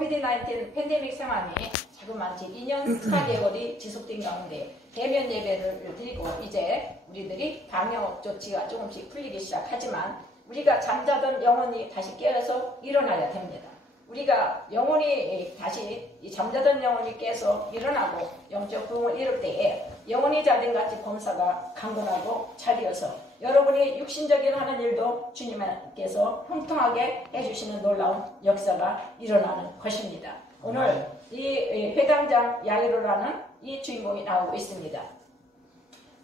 코비드-19 팬데믹 상황이 자그마치 2년 4개월이 지속된 가운데 대면 예배를 드리고 이제 우리들이 방역 조치가 조금씩 풀리기 시작하지만 우리가 잠자던 영혼이 다시 깨어서 일어나야 됩니다. 우리가 영혼이 다시 이 잠자던 영혼이 깨서 일어나고 영적 부흥을 이룰 때에 영혼이 자된 같이 범사가 강건하고 차리어서 여러분이 육신적인 하는 일도 주님께서 형통하게 해주시는 놀라운 역사가 일어나는 것입니다. 오늘 이 회당장 야이로라는 이 주인공이 나오고 있습니다.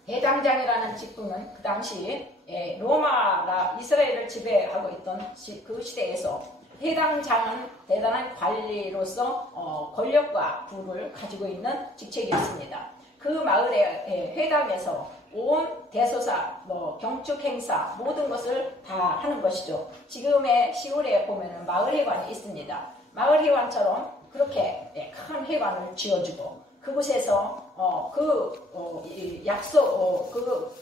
회당장이라는 직분은 그 당시 로마가 이스라엘을 지배하고 있던 그 시대에서 회당장은 대단한 관리로서 권력과 부를 가지고 있는 직책이었습니다. 그 마을의 회당에서 온 대소사, 경축 행사 모든 것을 다 하는 것이죠. 지금의 시골에 보면은 마을 회관이 있습니다. 마을 회관처럼 그렇게 큰 회관을 지어주고 그곳에서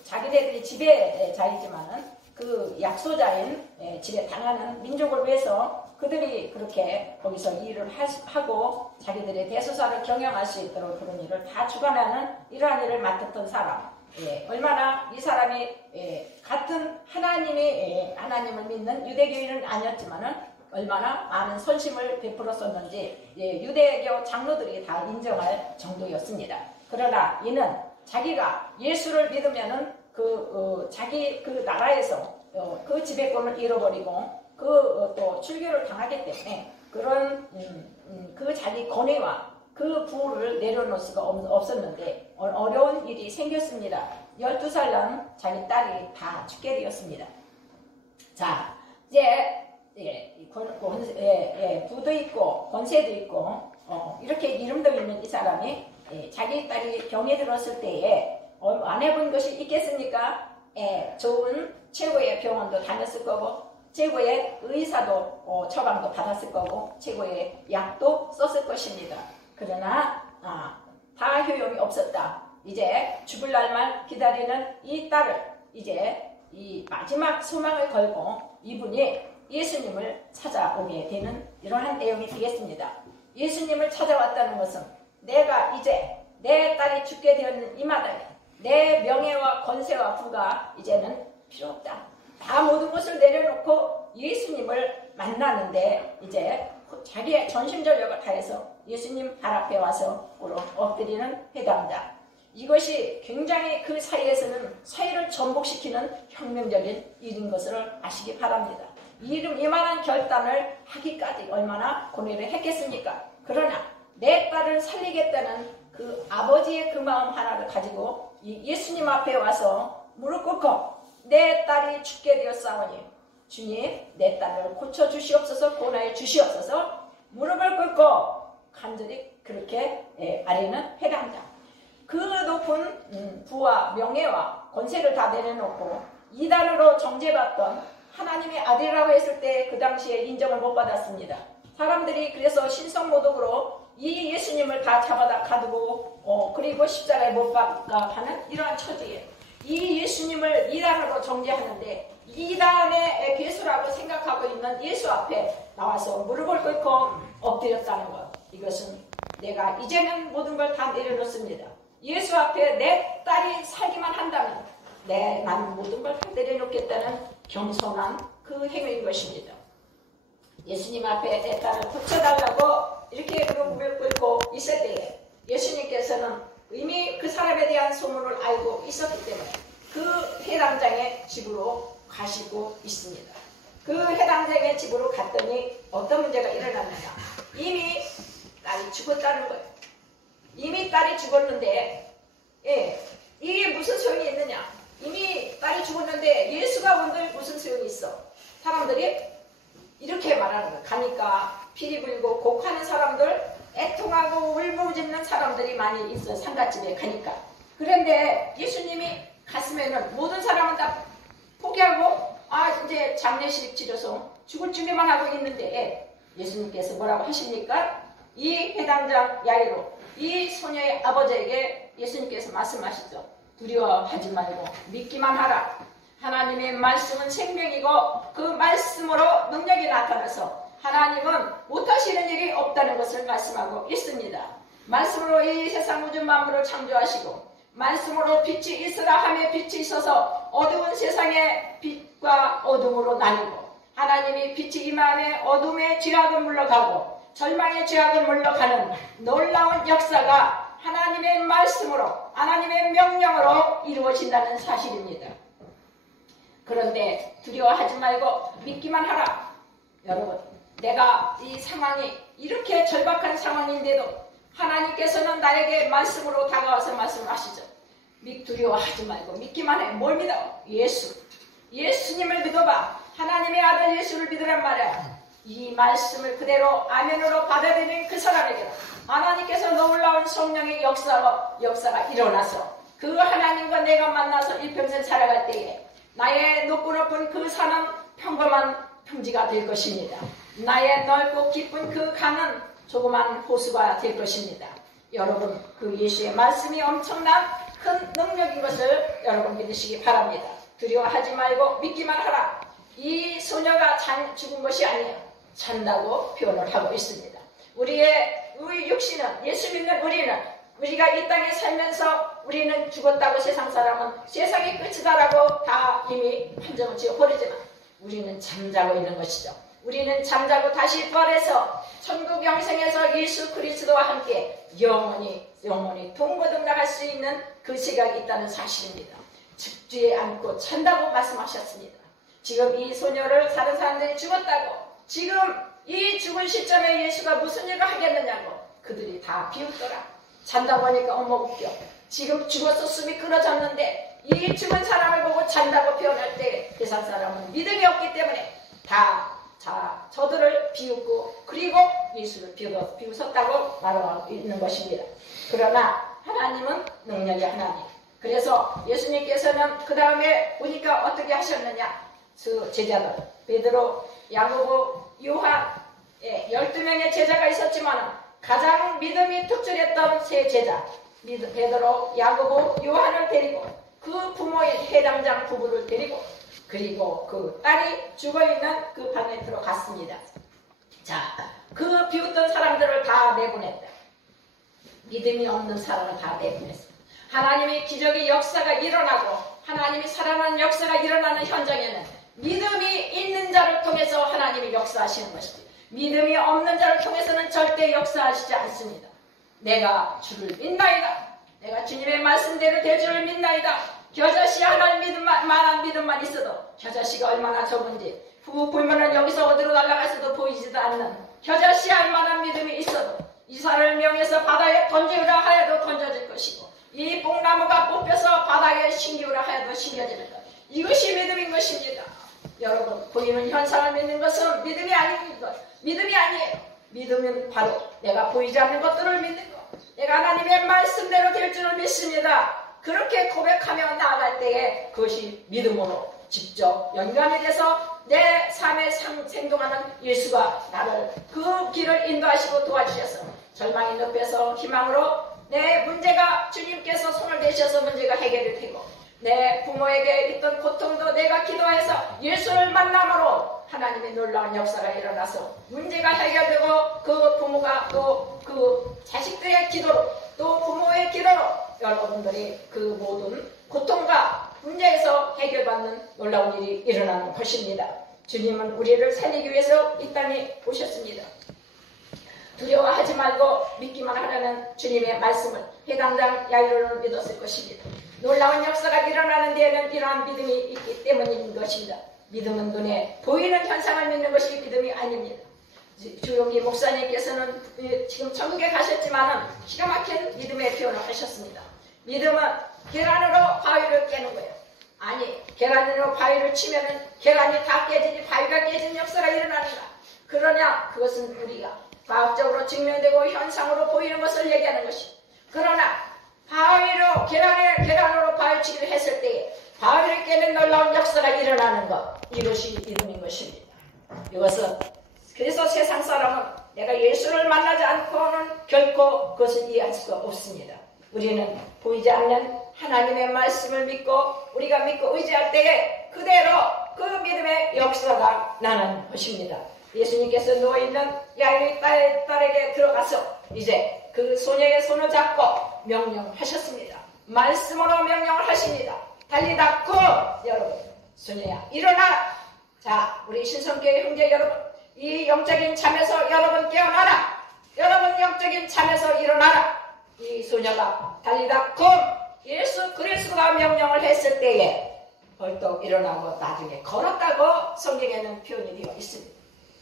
자기네들이 지배자이지만은 그 약소자인 집에 당하는 민족을 위해서 그들이 그렇게 거기서 일을 하고 자기들의 대소사를 경영할 수 있도록 그런 일을 다 주관하는 이러한 일을 맡았던 사람. 얼마나 이 사람이 같은 하나님을 믿는 유대교인은 아니었지만은 얼마나 많은 선심을 베풀었었는지 유대교 장로들이 다 인정할 정도였습니다. 그러나 이는 자기가 예수를 믿으면은 자기 그 나라에서 그 지배권을 잃어버리고 또 출교를 당하기 때문에 그런 그 자기 권위와 그 부를 내려놓을 수가 없었는데 어려운 일이 생겼습니다. 12살 난 자기 딸이 다 죽게 되었습니다. 자, 이제 부도 있고 권세도 있고 이렇게 이름도 있는 이 사람이 자기 딸이 병에 들었을 때에 안 해본 것이 있겠습니까? 좋은 최고의 병원도 다녔을 거고 최고의 의사도 처방도 받았을 거고 최고의 약도 썼을 것입니다. 그러나 다 효용이 없었다. 이제 죽을 날만 기다리는 이 딸을 이제 이 마지막 소망을 걸고 이분이 예수님을 찾아오게 되는 이러한 내용이 되겠습니다. 예수님을 찾아왔다는 것은 내가 이제 내 딸이 죽게 되었는 이 마당에 내 명예와 권세와 부가 이제는 필요 없다. 다 모든 것을 내려놓고 예수님을 만나는데 이제 자기의 전심전력을 다해서 예수님 발 앞에 와서 엎드리는 회당장. 이것이 굉장히 그 사이에서는 사회를 전복시키는 혁명적인 일인 것을 아시기 바랍니다. 이만한 결단을 하기까지 얼마나 고뇌를 했겠습니까? 그러나 내 딸을 살리겠다는 그 아버지의 그 마음 하나를 가지고 예수님 앞에 와서 무릎 꿇고 내 딸이 죽게 되었사오니 주님 내 딸을 고쳐주시옵소서 고나해 주시옵소서 무릎을 꿇고 간절히 그렇게 아뢰는 회당장. 그 높은 부와 명예와 권세를 다 내려놓고 이단으로 정죄받던 하나님의 아들이라고 했을 때 그 당시에 인정을 못 받았습니다. 사람들이 그래서 신성모독으로 이 예수님을 다 잡아다 가두고 그리고 십자가에 못 박아가는 이러한 처지에 이 예수님을 이단으로 정죄하는데 이단의 괴수라고 생각하고 있는 예수 앞에 나와서 무릎을 꿇고 엎드렸다는 것. 이것은 내가 이제는 모든 걸 다 내려놓습니다. 예수 앞에 내 딸이 살기만 한다면 난 모든 걸 다 내려놓겠다는 겸손한 그 행위인 것입니다. 예수님 앞에 내 딸을 고쳐달라고 이렇게 무릎을 꿇고 있을 때에 예수님께서는 이미 그 사람에 대한 소문을 알고 있었기 때문에 그 회당장의 집으로 가시고 있습니다. 그 회당장의 집으로 갔더니 어떤 문제가 일어났느냐. 이미 딸이 죽었다는 거예요. 이미 딸이 죽었는데 이게 무슨 소용이 있느냐. 이미 딸이 죽었는데 예수가 온들 무슨 소용이 있어. 사람들이 이렇게 말하는 거예요. 가니까 피리 불고 곡하는 사람들 애통하고 울부짖는 사람들이 많이 있어요. 상갓집에 가니까. 그런데 예수님이 갔으면은 모든 사람은 다 포기하고 이제 장례식 치러서 죽을 준비만 하고 있는데 예수님께서 뭐라고 하십니까? 이 회당장 야이로 이 소녀의 아버지에게 예수님께서 말씀하시죠. 두려워하지 말고 믿기만 하라. 하나님의 말씀은 생명이고 그 말씀으로 능력이 나타나서 하나님은 못하시는 일이 없다. 없다는 것을 말씀하고 있습니다. 말씀으로 이 세상 우주 만물을 창조하시고 말씀으로 빛이 있으라 하며 빛이 있어서 어두운 세상의 빛과 어둠으로 나뉘고 하나님이 빛이 임하며 어둠의 죄악은 물러가고 절망의 죄악은 물러가는 놀라운 역사가 하나님의 말씀으로 하나님의 명령으로 이루어진다는 사실입니다. 그런데 두려워하지 말고 믿기만 하라. 여러분, 내가 이 상황이 이렇게 절박한 상황인데도 하나님께서는 나에게 말씀으로 다가와서 말씀을 하시죠. 두려워하지 말고 믿기만 해. 뭘 믿어? 예수님을 믿어봐. 하나님의 아들 예수를 믿으란 말이야. 이 말씀을 그대로 아멘으로 받아들인 그 사람에게 하나님께서 놀라운 성령의 역사가 일어나서 그 하나님과 내가 만나서 일평생 살아갈 때에 나의 높은 그 산은 평범한 평지가 될 것입니다. 나의 넓고 깊은 그 강은 조그만 호수가 될 것입니다. 여러분, 그 예수의 말씀이 엄청난 큰 능력인 것을 여러분 믿으시기 바랍니다. 두려워하지 말고 믿기만 하라. 이 소녀가 죽은 것이 아니에요. 산다고 표현을 하고 있습니다. 우리 육신은, 예수 믿는 우리가 이 땅에 살면서 우리는 죽었다고 세상 사람은 세상이 끝이다라고 다 이미 판정을 지어버리지만 우리는 잠자고 있는 것이죠. 우리는 잠자고 다시 부활해서 천국 영생에서 예수 그리스도와 함께 영원히 동거동락할 수 있는 그 시각이 있다는 사실입니다. 죽지 않고 찬다고 말씀하셨습니다. 지금 이 소녀를 다른 사람들이 죽었다고, 지금 이 죽은 시점에 예수가 무슨 일을 하겠느냐고 그들이 다 비웃더라. 잔다고 하니까 어머 웃겨. 지금 죽어서 숨이 끊어졌는데 이 죽은 사람을 보고 잔다고 표현할 때 세상 사람은 믿음이 없기 때문에 다 저들을 비웃고 그리고 예수를 비웃었다고 말하고 있는 것입니다. 그러나 하나님은 능력의 하나님. 그래서 예수님께서는 그 다음에 보니까 어떻게 하셨느냐. 그 제자들 베드로, 야고보, 요한 12명의 제자가 있었지만 가장 믿음이 특출했던 세 제자 베드로, 야고보, 요한을 데리고 그 부모인 해당장 부부를 데리고 그리고 그 딸이 죽어있는 그 방에 들어갔습니다. 자, 그 비웃던 사람들을 다 내보냈다. 믿음이 없는 사람을 다 내보냈습니다. 하나님의 기적의 역사가 일어나고 하나님이 살아나는 역사가 일어나는 현장에는 믿음이 있는 자를 통해서 하나님이 역사하시는 것입니다. 믿음이 없는 자를 통해서는 절대 역사하시지 않습니다. 내가 주를 믿나이다. 내가 주님의 말씀대로 될 줄을 믿나이다. 겨자씨 하나님 만한 믿음만 있어도 겨자씨가 얼마나 적은지 후 보면은 여기서 어디로 날아가서도 보이지도 않는 겨자씨 할 만한 믿음이 있어도 이사를 명해서 바다에 던지우라 하여도 던져질 것이고 이 뽕나무가 뽑혀서 바다에 신기우라 하여도 신겨지는 것. 이것이 믿음인 것입니다. 여러분, 보이는 현상을 믿는 것은 믿음이 아닙니다. 믿음이 아니에요. 믿음은 바로 내가 보이지 않는 것들을 믿는 것. 내가 하나님의 말씀대로 될 줄을 믿습니다. 그렇게 고백하며 나아갈 때에 그것이 믿음으로 직접 연관이 돼서 내 삶에 생동하는 예수가 나를 그 길을 인도하시고 도와주셔서 절망의 늪에서 희망으로 내 문제가 주님께서 손을 대셔서 문제가 해결이 되고 내 부모에게 있던 고통도 내가 기도해서 예수를 만남으로 하나님의 놀라운 역사가 일어나서 문제가 해결되고 그 부모가 또 그 자식들의 기도로 또 부모의 기도로 여러분들이 그 모든 고통과 문제에서 해결받는 놀라운 일이 일어나는 것입니다. 주님은 우리를 살리기 위해서 이 땅에 오셨습니다. 두려워하지 말고 믿기만 하라는 주님의 말씀을 해당장 야이로는 믿었을 것입니다. 놀라운 역사가 일어나는 데에는 이러한 믿음이 있기 때문인 것입니다. 믿음은 눈에 보이는 현상을 믿는 것이 믿음이 아닙니다. 조용기 목사님께서는 지금 천국에 가셨지만 기가 막힌 믿음의 표현을 하셨습니다. 믿음은 계란으로 바위를 깨는 거예요. 아니, 계란으로 바위를 치면은 계란이 다 깨지니 바위가 깨지는 역사가 일어나는가? 그러냐? 그것은 우리가 과학적으로 증명되고 현상으로 보이는 것을 얘기하는 것입니다. 그러나 바위로 계란으로 바위치기를 했을 때에 바위를 깨는 놀라운 역사가 일어나는 것, 이것이 믿음인 것입니다. 이것은 그래서 세상 사람은 내가 예수를 만나지 않고는 결코 그것을 이해할 수가 없습니다. 우리는 보이지 않는 하나님의 말씀을 믿고 우리가 믿고 의지할 때에 그대로 그 믿음의 역사가 나는 것입니다. 예수님께서 누워있는 야이로의 딸에게 가서 이제 그 소녀의 손을 잡고 명령하셨습니다. 말씀으로 명령을 하십니다. 달리다 고! 여러분, 소녀야 일어나라. 자, 우리 신성교회 형제 여러분, 이 영적인 잠에서 여러분 깨어나라. 여러분 영적인 잠에서 일어나라. 이 소녀가 달리다 고! 예수 그리스도가 명령을 했을 때에 벌떡 일어나고 나중에 걸었다고 성경에는 표현이 되어 있습니다.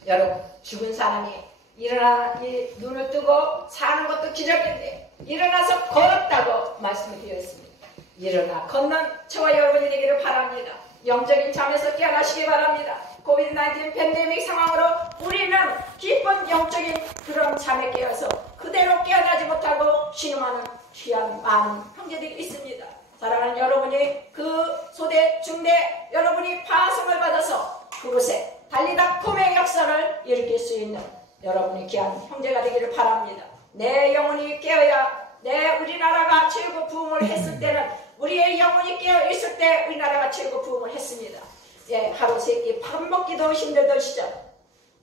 여러분, 죽은 사람이 일어나 눈을 뜨고 사는 것도 기적인데 일어나서 걸었다고 말씀이 되어 있습니다. 일어나 걷는 저와 여러분이 되기를 바랍니다. 영적인 잠에서 깨어나시기 바랍니다. 코비드-19 팬데믹 상황으로 우리는 깊은 영적인 그런 잠에 깨어서 그대로 깨어나지 못하고 신음하는 귀한 많은 형제들이 있습니다. 사랑하는 여러분이 그 소대 중대 여러분이 파송을 받아서 그곳에 달리다 콤의 역사를 일으킬 수 있는 여러분이 귀한 형제가 되기를 바랍니다. 내 영혼이 깨어야 내 우리나라가 최고 부흥을 했을 때는 우리의 영혼이 깨어 있을 때 우리나라가 최고 부흥을 했습니다. 예, 하루 세끼 밥 먹기도 힘들던 시절,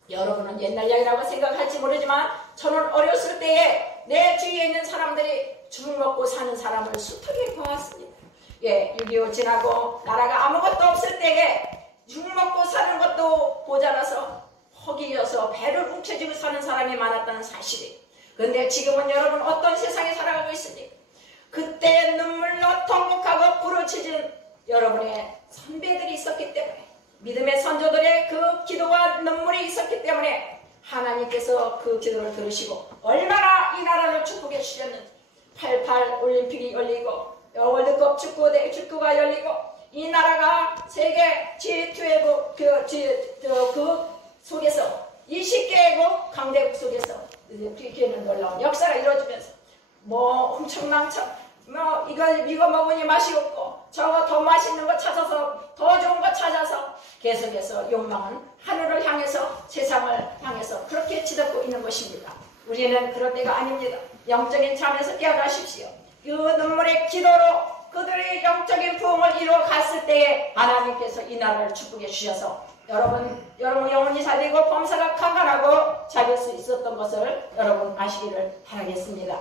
여러분은 옛날 이야기라고 생각할지 모르지만 저는 어렸을 때에 내 주위에 있는 사람들이 죽 먹고 사는 사람을 수많이 보았습니다. 예, 6.25 지나고 나라가 아무것도 없을 때에 죽 먹고 사는 것도 모자라서 허기여서 배를 훔쳐주고 사는 사람이 많았다는 사실이. 그런데 지금은 여러분 어떤 세상에 살아가고 있습니까? 그때 눈물로 통곡하고 부르짖은 여러분의 선배들이 있었기 때문에, 믿음의 선조들의 그 기도와 눈물이 있었기 때문에 하나님께서 그 기도를 들으시고 얼마나 이 나라를 축복해 주셨는지. 88 올림픽이 열리고 월드컵 축구가 열리고 이 나라가 세계 G12 그 속에서 20개국 강대국 속에서 이렇게는 놀라운 역사가 이루어지면서 뭐 엄청난처럼 뭐 이거 먹으니 맛이 없고 저거 더 맛있는 거 찾아서 더 좋은 거 찾아서 계속해서 욕망은 하늘을 향해서 세상을 향해서 그렇게 치닫고 있는 것입니다. 우리는 그럴 때가 아닙니다. 영적인 잠에서 깨어나십시오. 그 눈물의 기도로 그들의 영적인 부흥을 이루어 갔을 때에 하나님께서 이 나라를 축복해 주셔서 여러분 영혼이 살리고 범사가 강건하고 자길 수 있었던 것을 여러분 아시기를 바라겠습니다.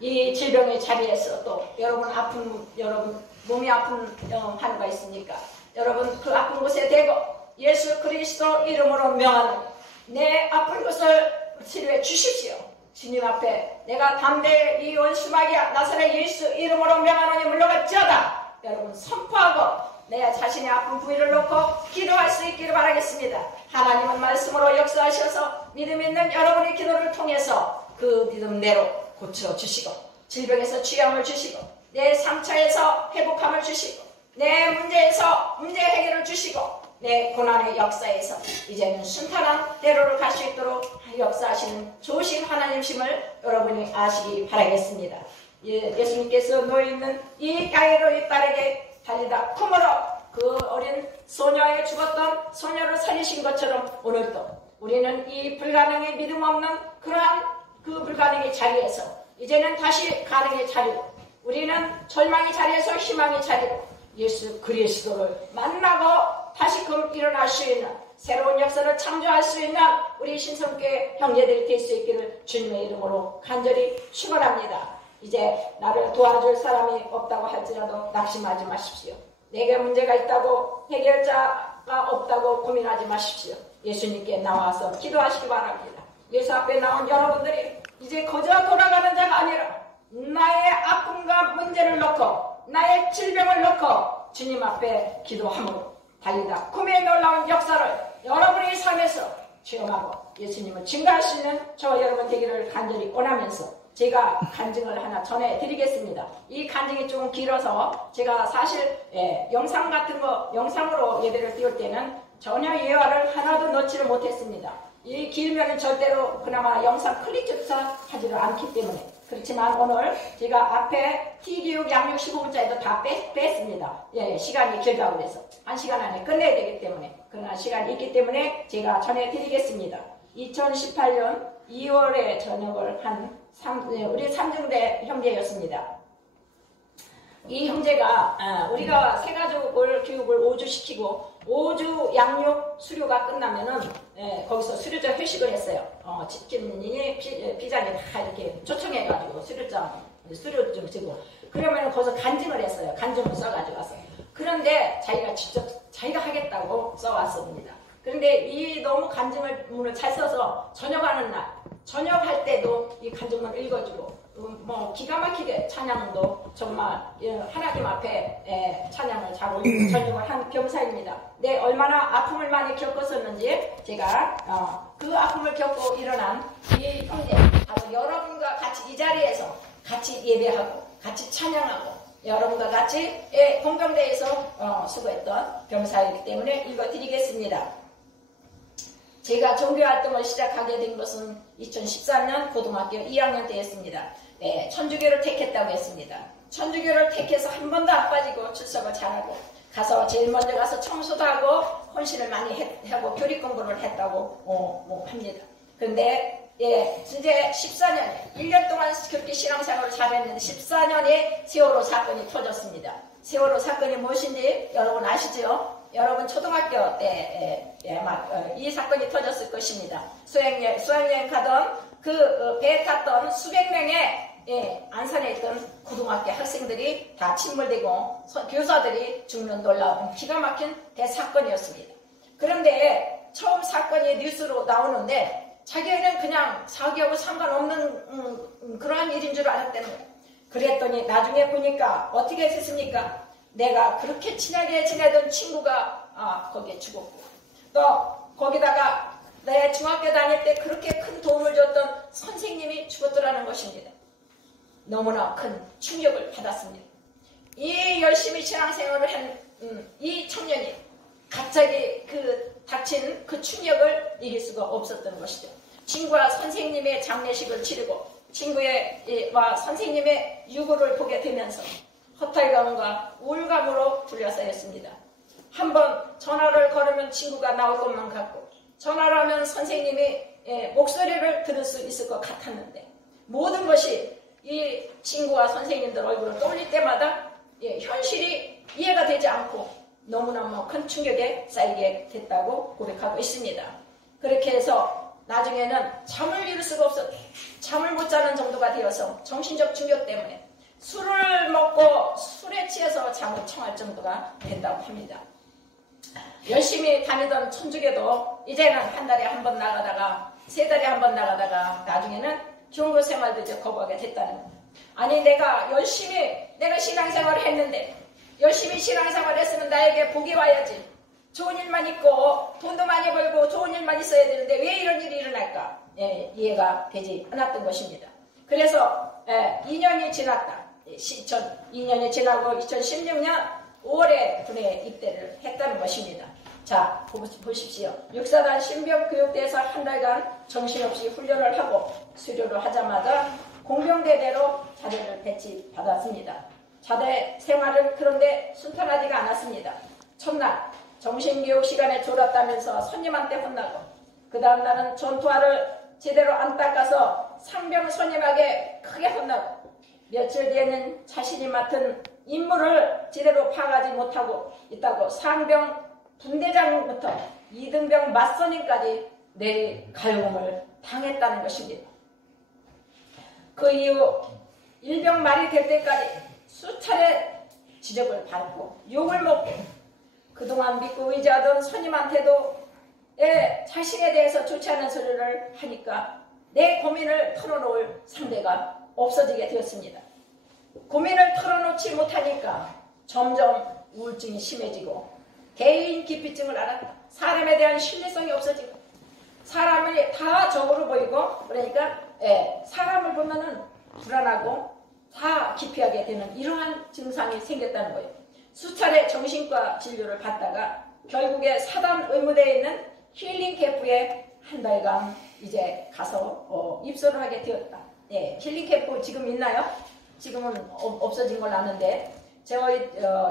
이 질병의 자리에서 또 여러분 몸이 아픈 하루가 있습니까? 여러분 그 아픈 곳에 대고 예수 그리스도 이름으로 명하는 내 아픈 곳을 치료해 주십시오. 주님 앞에 내가 담대 이 원수마귀야 나사렛 예수 이름으로 명하노니 물러갈지어다. 여러분 선포하고 내 자신의 아픈 부위를 놓고 기도할 수 있기를 바라겠습니다. 하나님은 말씀으로 역사하셔서 믿음 있는 여러분의 기도를 통해서 그 믿음대로 고쳐주시고 질병에서 취함을 주시고 내 상처에서 회복함을 주시고 내 문제에서 문제 해결을 주시고 내 고난의 역사에서 이제는 순탄한 대로를 갈 수 있도록 역사하시는 좋으신 하나님심을 여러분이 아시기 바라겠습니다. 예수님께서 놓여있는 이 가이로의 딸에게 달리다 쿵으로 그 어린 소녀의 죽었던 소녀를 살리신 것처럼 오늘도 우리는 이 불가능의 믿음 없는 그러한 그 불가능의 자리에서 이제는 다시 가능의 자리로 우리는 절망의 자리에서 희망의 자리로 예수 그리스도를 만나고 다시금 일어날 수 있는 새로운 역사를 창조할 수 있는 우리 신성교회 형제들이 될 수 있기를 주님의 이름으로 간절히 축원합니다. 이제 나를 도와줄 사람이 없다고 할지라도 낙심하지 마십시오. 내게 문제가 있다고 해결자가 없다고 고민하지 마십시오. 예수님께 나와서 기도하시기 바랍니다. 예수 앞에 나온 여러분들이 이제 거저 돌아가는 자가 아니라 나의 아픔과 문제를 놓고 나의 질병을 놓고 주님 앞에 기도함으로 달리다 꿈에 놀라운 역사를 여러분의 삶에서 체험하고 예수님을 증거할 수 있는 저와 여러분 되기를 간절히 원하면서 제가 간증을 하나 전해드리겠습니다. 이 간증이 조금 길어서 제가 사실 영상 같은 거 영상으로 예배를 띄울 때는 전혀 예화를 하나도 넣지를 못했습니다. 이 길면은 절대로 그나마 영상 클릭조차 하지를 않기 때문에. 그렇지만 오늘 제가 앞에 T교육 양육 15분짜리도 다 뺐습니다. 시간이 길다고 해서 1시간 안에 끝내야 되기 때문에. 그러나 시간이 있기 때문에 제가 전해드리겠습니다. 2018년 2월에 전역을 한 우리 삼중대 형제였습니다. 이 형제가 우리가 새가족을 교육을 5주 시키고 5주 양육 수료가 끝나면은 거기서 수료자 회식을 했어요. 치킨이 비장이 다 이렇게 초청해가지고 수료 좀 주고 그러면 거기서 간증을 했어요. 간증을 써가지고 왔어요. 그런데 자기가 직접 자기가 하겠다고 써왔습니다. 그런데 이 너무 간증문을 잘 써서 전역하는 날 전역할 때도 이 간증문을 읽어주고 뭐 기가 막히게 찬양도 정말 하나님 앞에 찬양을 잘 올리고 전역을 한 병사입니다. 네, 얼마나 아픔을 많이 겪었었는지 제가 그 아픔을 겪고 일어난 이 형제 바로 여러분과 같이 이 자리에서 같이 예배하고 같이 찬양하고 여러분과 같이 공병대에서 수고했던 병사이기 때문에 읽어드리겠습니다. 제가 종교활동을 시작하게 된 것은 2013년 고등학교 2학년 때였습니다. 네, 천주교를 택했다고 했습니다. 천주교를 택해서 한 번도 안 빠지고 출석을 잘하고 가서 제일 먼저 가서 청소도 하고 헌신을 많이 하고 교리 공부를 했다고 합니다. 그런데 이제 14년, 1년 동안 그렇게 신앙생활을 잘했는데 14년에 세월호 사건이 터졌습니다. 세월호 사건이 무엇인지 여러분 아시죠? 여러분 초등학교 때 이 사건이 터졌을 것입니다. 수학여행 가던 그 배에 탔던 수백 명의 안산에 있던 고등학교 학생들이 다 침몰되고 교사들이 죽는 놀라운 기가 막힌 대사건이었습니다. 그런데 처음 사건이 뉴스로 나오는데 자기는 그냥 사기하고 상관없는 그러한 일인 줄 알았다는 거예요. 그랬더니 나중에 보니까 어떻게 됐습니까? 내가 그렇게 친하게 지내던 친구가 거기에 죽었고 또 거기다가 내 중학교 다닐 때 그렇게 큰 도움을 줬던 선생님이 죽었더라는 것입니다. 너무나 큰 충격을 받았습니다. 이 열심히 신앙생활을 한 이 청년이 갑자기 닥친 그 충격을 이길 수가 없었던 것이죠. 친구와 선생님의 장례식을 치르고 친구와 선생님의 유고를 보게 되면서 허탈감과 우울감으로 둘러싸였습니다. 한번 전화를 걸으면 친구가 나올 것만 같고 전화를 하면 선생님이 목소리를 들을 수 있을 것 같았는데 모든 것이 이 친구와 선생님들 얼굴을 떠올릴 때마다 현실이 이해가 되지 않고 너무나 큰 충격에 쌓이게 됐다고 고백하고 있습니다. 그렇게 해서 나중에는 잠을 이룰 수가 없어 잠을 못 자는 정도가 되어서 정신적 충격 때문에 술을 먹고 술에 취해서 잠을 청할 정도가 된다고 합니다. 열심히 다니던 천주교도 이제는 한 달에 한 번 나가다가 세 달에 한 번 나가다가 나중에는 종교 생활도 이제 거부하게 됐다는 겁니다. 아니 내가 신앙생활을 했는데 열심히 신앙생활을 했으면 나에게 복이 와야지. 좋은 일만 있고 돈도 많이 벌고 좋은 일만 있어야 되는데 왜 이런 일이 일어날까? 이해가 되지 않았던 것입니다. 그래서 2년이 지났다. 2년이 지나고 2016년 5월에 군에 입대를 했다는 것입니다. 자, 보십시오. 육사단 신병교육대에서 한 달간 정신없이 훈련을 하고 수료를 하자마자 공병대대로 자대를 배치받았습니다. 자대 생활은 그런데 순탄하지가 않았습니다. 첫날 정신교육 시간에 졸았다면서 손님한테 혼나고 그 다음날은 전투화를 제대로 안 닦아서 상병 손님에게 크게 혼나고 며칠 뒤에는 자신이 맡은 임무를 제대로 파악하지 못하고 있다고 상병 분대장부터 2등병 맞선임까지 내리 갈굼을 당했다는 것입니다. 그 이후 일병 말이 될 때까지 수차례 지적을 받고 욕을 먹고 그동안 믿고 의지하던 선임한테도 자신에 대해서 좋지 않은 소리를 하니까 내 고민을 털어놓을 상대가 없어지게 되었습니다. 고민을 털어놓지 못하니까 점점 우울증이 심해지고 개인 기피증을 알았다. 사람에 대한 신뢰성이 없어지고 사람이 다 적으로 보이고 그러니까 사람을 보면은 불안하고 다 기피하게 되는 이러한 증상이 생겼다는 거예요. 수차례 정신과 진료를 받다가 결국에 사단 의무대에 있는 힐링 캠프에 한 달간 이제 가서 입소를 하게 되었다. 힐링 캠프 지금 있나요? 지금은 없어진 걸 아는데 제가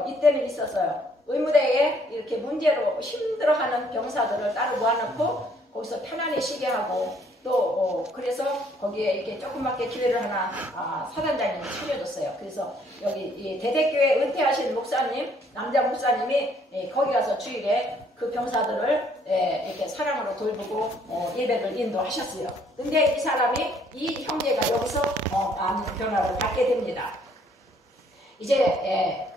이때는 있었어요. 의무대에 이렇게 문제로 힘들어하는 병사들을 따로 모아놓고 거기서 편안히 쉬게 하고 또 그래서 거기에 이렇게 조그맣게 기회를 하나 사단장님이 차려줬어요. 그래서 여기 대대교회 은퇴하신 목사님, 남자 목사님이 거기 가서 주일에 그 병사들을 이렇게 사랑으로 돌보고 예배를 인도하셨어요. 근데 이 사람이 이 형제가 여기서 많은 변화를 받게 됩니다. 이제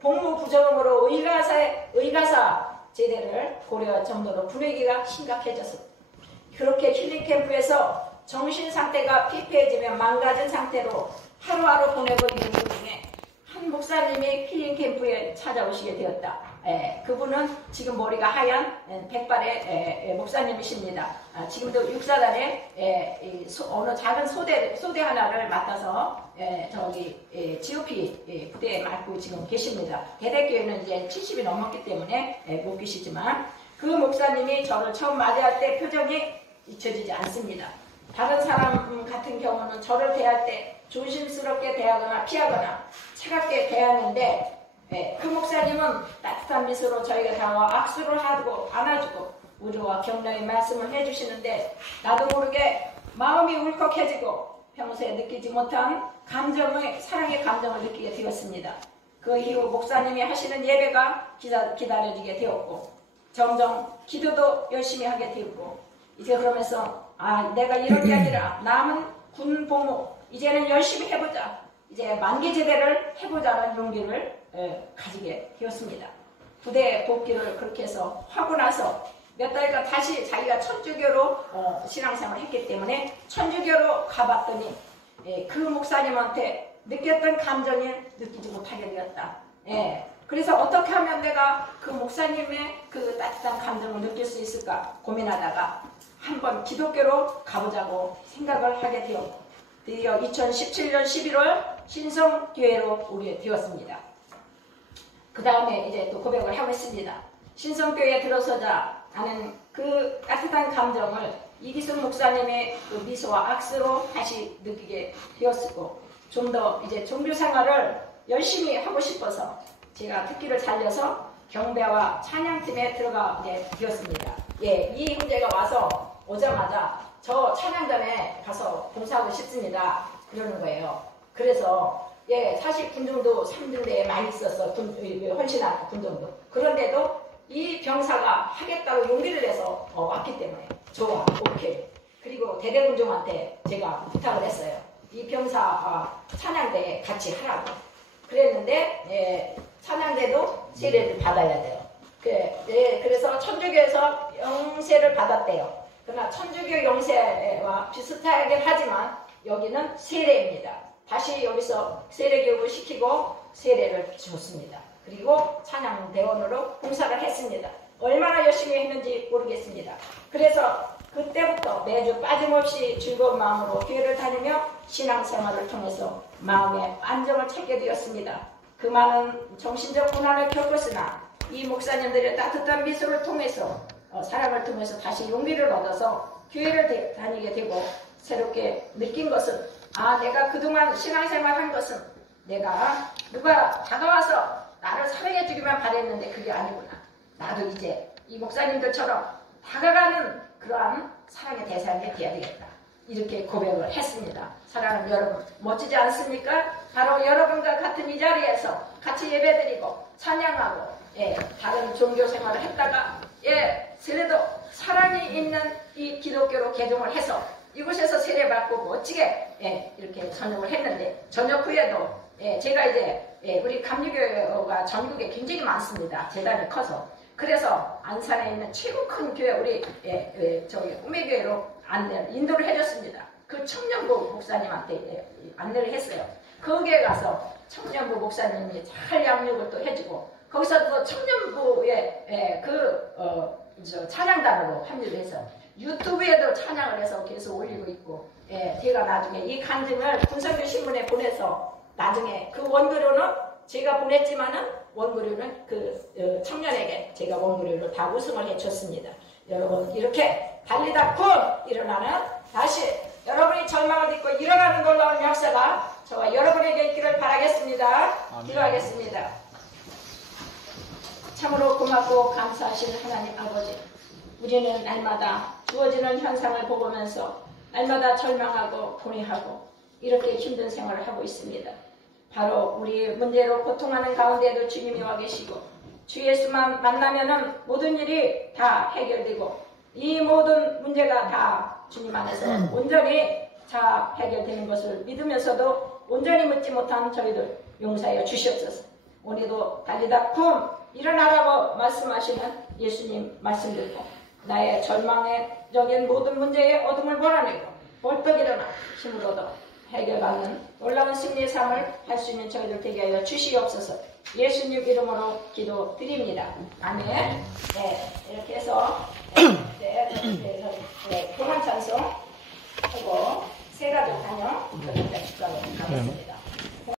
복무 부정으로 의가사 제대를 고려할 정도로 분위기가 심각해졌어. 그렇게 힐링 캠프에서 정신 상태가 피폐해지며 망가진 상태로 하루하루 보내고 있는 중에 한 목사님이 힐링 캠프에 찾아오시게 되었다. 그분은 지금 머리가 하얀 백발의 목사님이십니다. 지금도 육사단에 어느 작은 소대 하나를 맡아서 저기 GOP 부대에 맡고 지금 계십니다. 대대교회는 이제 70이 넘었기 때문에 못 계시지만 그 목사님이 저를 처음 맞이할 때 표정이 잊혀지지 않습니다. 다른 사람 같은 경우는 저를 대할 때 조심스럽게 대하거나 피하거나 차갑게 대하는데 그 목사님은 따뜻한 미소로 저에게 다가와 악수를 하고 안아주고 위로와 격려의 말씀을 해주시는데 나도 모르게 마음이 울컥해지고 평소에 느끼지 못한 사랑의 감정을 느끼게 되었습니다. 그 이후 목사님이 하시는 예배가 기다려지게 되었고 점점 기도도 열심히 하게 되었고 이제 그러면서 내가 이런 게 아니라 남은 군 복무 이제는 열심히 해보자. 이제 만기 제대를 해보자는 용기를 가지게 되었습니다. 부대 복귀를 그렇게 해서 하고 나서 몇 달간 다시 자기가 천주교로 신앙생활을 했기 때문에 천주교로 가봤더니 그 목사님한테 느꼈던 감정을 느끼지 못하게 되었다. 그래서 어떻게 하면 내가 그 목사님의 그 따뜻한 감정을 느낄 수 있을까 고민하다가 한번 기독교로 가보자고 생각을 하게 되었고 드디어 2017년 11월 신성교회로 오게 되었습니다. 그 다음에 이제 또 고백을 하고 있습니다. 신성교회에 들어서자 나는 그 따뜻한 감정을 이기순 목사님의 그 미소와 악수로 다시 느끼게 되었고 좀 더 이제 종교 생활을 열심히 하고 싶어서 제가 특기를 살려서 경배와 찬양팀에 들어가게 되었습니다. 이 형제가 와서 오자마자 저 찬양단에 가서 봉사하고 싶습니다. 그러는 거예요. 그래서 사실 군중도 3등대에 많이 있었어. 헌신한 군중도. 그런데도 이 병사가 하겠다고 용기를 내서 왔기 때문에 좋아, 오케이. 그리고 대대군중한테 제가 부탁을 했어요. 이 병사 찬양대에 같이 하라고. 그랬는데 찬양대도 세례를 받아야 돼요. 그래서 천주교에서 영세를 받았대요. 그러나 천주교 영세와 비슷하긴 하지만 여기는 세례입니다. 다시 여기서 세례 교육을 시키고 세례를 줬습니다. 그리고 찬양대원으로 봉사를 했습니다. 얼마나 열심히 했는지 모르겠습니다. 그래서 그때부터 매주 빠짐없이 즐거운 마음으로 교회를 다니며 신앙생활을 통해서 마음의 안정을 찾게 되었습니다. 그 많은 정신적 고난을 겪었으나 이 목사님들의 따뜻한 미소를 통해서 사랑을 통해서 다시 용기를 얻어서 교회를 다니게 되고 새롭게 느낀 것은 내가 그동안 신앙생활 한 것은 내가 누가 다가와서 나를 사랑해 주기만 바랬는데 그게 아니구나. 나도 이제 이 목사님들처럼 다가가는 그러한 사랑의 대상이 되어야 되겠다. 이렇게 고백을 했습니다. 사랑하는 여러분 멋지지 않습니까? 바로 여러분과 같은 이 자리에서 같이 예배드리고 찬양하고 다른 종교 생활을 했다가 세례도 사랑이 있는 이 기독교로 개종을 해서 이곳에서 세례받고 멋지게 이렇게 전역을 했는데 전역 후에도 제가 이제 우리 감리교회가 전국에 굉장히 많습니다. 재단이 커서. 그래서 안산에 있는 최고 큰 교회 우리 저기 우매교회로 인도를 해줬습니다. 그 청년부 목사님한테 안내를 했어요. 거기에 가서 청년부 목사님이 잘 양육을 또 해주고 거기서 또 청년부의 찬양단으로 합류를 해서 유튜브에도 찬양을 해서 계속 올리고 있고 제가 나중에 이 간증을 군성교 신문에 보내서 나중에 그 원고료는 제가 보냈지만은 원고료는 그 청년에게 제가 원고료로 다 우승을 해줬습니다. 여러분 이렇게 달리다 쿵 일어나는 다시 여러분이 절망을 딛고 일어나는 놀라운 역사가 저와 여러분에게 있기를 바라겠습니다. 기도하겠습니다. 참으로 고맙고 감사하신 하나님 아버지, 우리는 날마다 주어지는 현상을 보면서 날마다 절망하고 고뇌하고 이렇게 힘든 생활을 하고 있습니다. 바로 우리 문제로 고통하는 가운데에도 주님이 와 계시고 주 예수만 만나면은 모든 일이 다 해결되고 이 모든 문제가 다 주님 안에서 온전히 다 해결되는 것을 믿으면서도 온전히 묻지 못한 저희들 용서하여 주시옵소서. 오늘도 달리다 쿰 일어나라고 말씀하시는 예수님 말씀 듣고 나의 절망적인 모든 문제에 어둠을 몰아내고 벌떡 일어나 힘을 얻어 해결받는 놀라운 승리의 삶을 할 수 있는 저희들 되게 하여 주시옵소서. 예수님 이름으로 기도드립니다. 아멘. 네, 이렇게 해서 동안 찬송 하고 세 가지 단영 저희가 축하하고 가겠습니다.